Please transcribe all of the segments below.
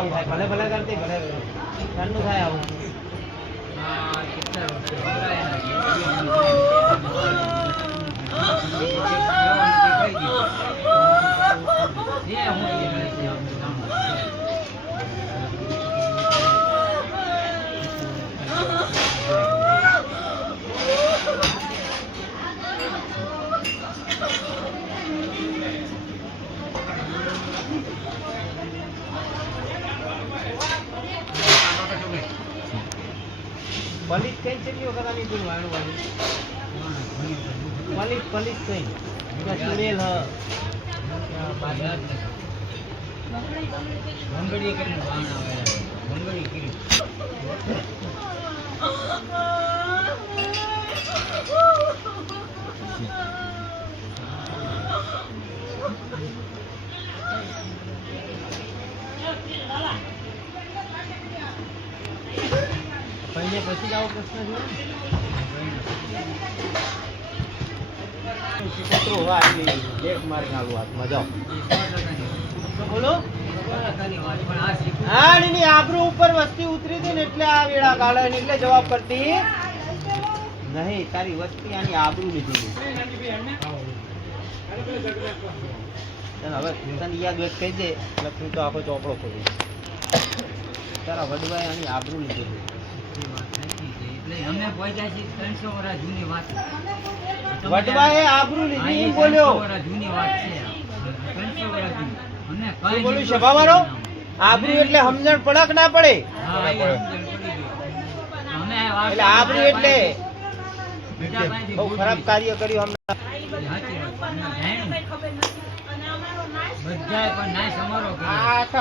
આવું થાય ભલે ભલે કરતી ભલે ઠંડુ થાય આવું. પલિત કઈ કેટલી વખત આની તું વાણું વાળી? પલિત પલિત કઈ સુરેલ, હ. ભંગડી કરીને વાણ આવે. ભંગડી કરી પછી આવો પ્રશ્ન છે. કૂતરો હોય આટલી એક માર્ક આલું હાથમાં જાઓ. બોલો. હા ઉપર વસ્તી ઉતરી હતી ને એટલે આ વેળા કાઢે ને એટલે જવાબ કરતી નહીં તારી વસ્તી આની આબરૂ લીધી. હવે તને યાદ હોય કહી દે એટલે તું તો આખો ચોપડો ખોલી તારા વડવાએ આની આબરૂ લીધી વડવાએ આબરૂ લીધી એમ બોલ્યો. 300 વર્ષ જૂની વાત છે. ત્રણસો વર્ષ જૂની. અને શું બોલ્યું નિર્દોષ સભાવાળો? આબરૂ એટલે સમજણ પડક ના પડે. એટલે આબરૂ એટલે બહુ ખરાબ કાર્ય કર્યું હમણાં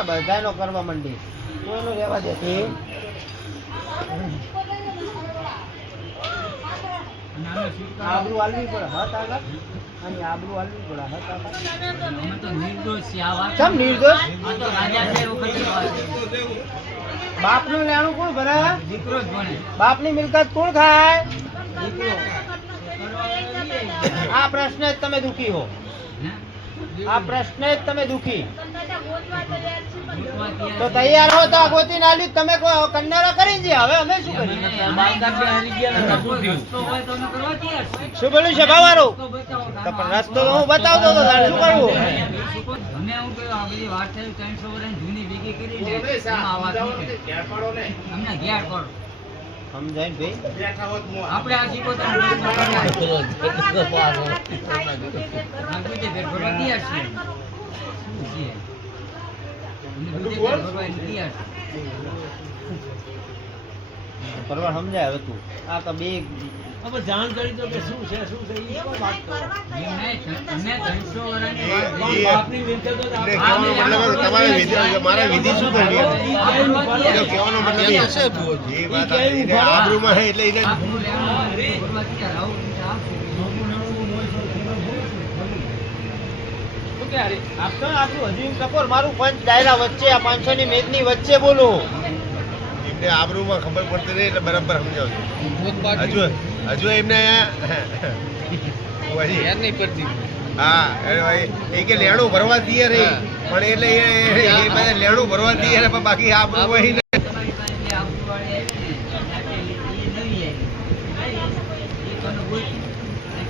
બધાનો કરવા માંડી. કોઈનું રહેવા દે અને અમે સ્વીકાર- આબરૂ હાલવી પડે હત આગળ. આની આબરૂ હાલવી પડે હત આગળ. અમે તો નિર્દોષ છીએ. આ વાત કેમ નિર્દોષ? આ તો રાજા છે એવું કદી વાત છે. બાપનું લેણું કોણ ભરે? દીકરો જ ભણે. બાપની મિલકત કોણ ખાય? દીકરો. આ પ્રશ્ન જ તમે દુખી હો? આ પ્રશ્ન જ તમે દુખી. તો તૈયાર તૈયાર હો તો આ ગોતી ના તમે કન્નારા કરી દે હવે અમે શું કરીએ રસ્તો હોય તો અમે કરવા તૈયાર છીએ. શું બોલ્યું છે ભાવારો તો પણ રસ્તો તો હું બતાવતો હતો તારે શું કરવું અમે એવું કહ્યું આ બધી વાત થઈ ત્રણસો વર્ષ જૂની ભેગી કરી છે. અમને ઘેર સમજાય ભાઈ આપણે આ શીખો તો પરવાર સમજાય હવે તું. આ તો બે હવે જાણ કરી દો કે શું છે શું છે એ વાત કરો વર્ષની તો મતલબ તમારે વિધિ મારા વિધિ શું કરવી? એટલે કહેવાનો મતલબ એ હશે જે વાત આબરૂમાં છે એટલે એને આપણું લેવાનું ભેટ ભરવા તૈયાર. આવું રીતે આપશું. શું કે હારી? આપશો ને આપણું હજી ટકોર મારું પંચ ડાયરા વચ્ચે આ પાંચસો ની મેચની વચ્ચે બોલો એમને આબરૂમાં ખબર પડતી નહીં એટલે બરાબર સમજાવજો હજુ હજુ એમને પછી હા એ ભાઈ, એ કે લેણું ભરવા તૈયાર રહી પણ એટલે એ બધા લેણું ભરવા છે, પણ બાકી આબરૂ હોય ને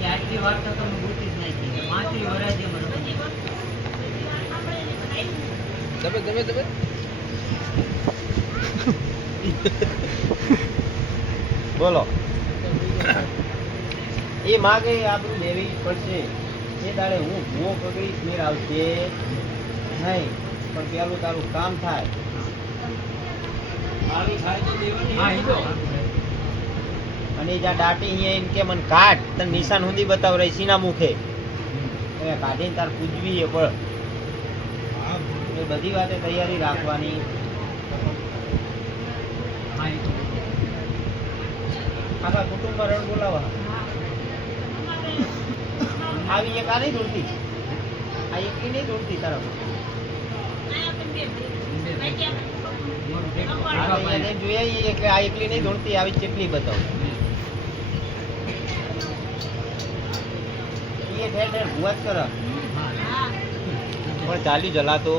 આટલી તો તમે જ વર્ષ દબે દબે બોલો. એ માગે આપણું લેવી પડશે. એ દાડે હું ભૂવો પકડીશ મેળ આવશે. નહીં પણ પેલું તારું કામ થાય. અને જ્યાં દાટી અહીંયા એમ કે મને કાઢ. તને નિશાન સુધી બતાવ રહી સીના મુખે. કાઢીને તાર પૂજવી એ પણ. તમે બધી વાતે તૈયારી રાખવાની. તો આખા કુટુંબમાં રણ બોલાવવા આવી એક આ નહીં દોડતી. આ એકલી નહીં દોડતી તરફ. મોટું ટેકનું આ તો એકલી નહીં દોડતી, આવી ચેટલી બતાવો. એ ઠેર ઠેર ભૂવા પણ ચાલી જલાતો.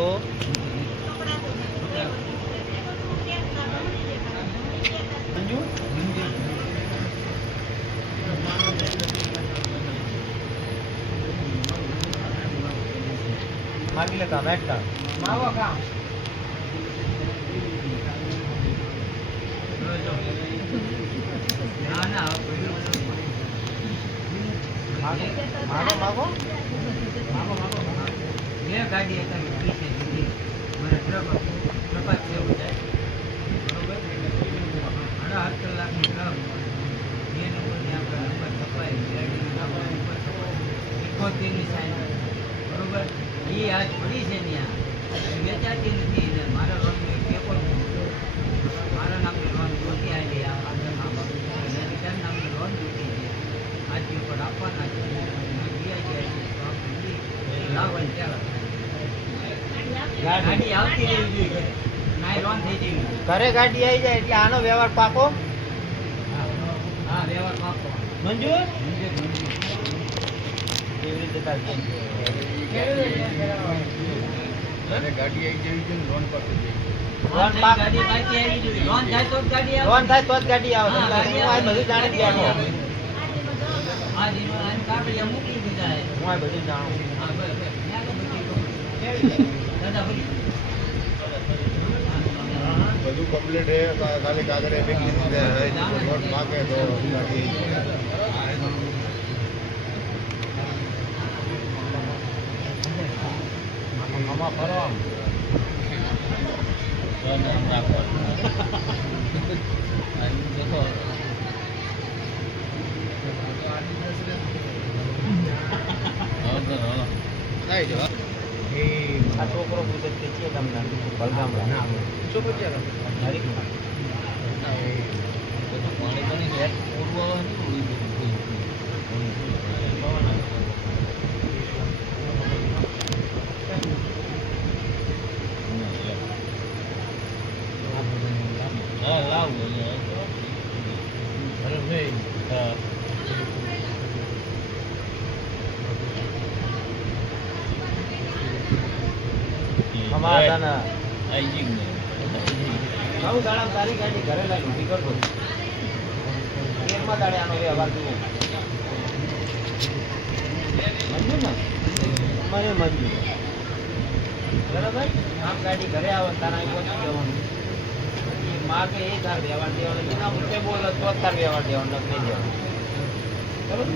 માગી લેતા બેઠતા. માવો કામ ના ના માગો માગો બે ગાડી હતા વીસ દીધી મને ટ્રક ટ્રક જ લેવું જાય બરોબર? સાડા આઠ કલાકની ટ્રક બે નંબરની આપણે છપાય ગાડીનો નંબર છપાય એકોતેરની સાઈડ. બરોબર? એ આજ પડી છે ત્યાં વેચાતી નથી ને મારા લોનનું એક પેપર મારા નામની લોન જોતી આવી આ નામની લોન જોતી આજ પેપર આપવાના છે. લાવવાની ચાલો ગાડી આવતી રહેવી જોઈએ ઘરે. લોન થઈ જવી ઘરે ગાડી આવી જાય એટલે આનો વ્યવહાર પાકો? હા હા વ્યવહાર પાકો. મંજૂર મંજૂર મંજૂર રીતે ચાલશે ગાડી આવી જેવી છે લોન પાસે ગાડી આવી જોઈએ લોન થાય તો જ ગાડી આવે. લોન થાય ગાડી આવે. હું બધું જાણી હા બધું બધી દાદા ભરી બધું કમ્પ્લીટ હે કા- ખાલી કાગળે નીકળી દીધા હે લોન માગે તો ગાડી આમાં ફરો આમ. આ છોકરો પૂછે છે કે તમને બલગામડા છોકરો ક્યાં નવ દાડા તારી ગાડી ઘરે લઈને ઊભી કરજો તેરમા દાડે આનો વ્યવહાર જુઓ મંજૂર ને મને મંજૂર બરાબર? આમ ગાડી ઘરે આવે તારા પહોંચી જવાનું. એ માગે એ તાર વ્યવહાર દેવાનો. એના બોલે તો તાર વ્યવહાર દેવાનો નહીં દેવાનો. બરાબર?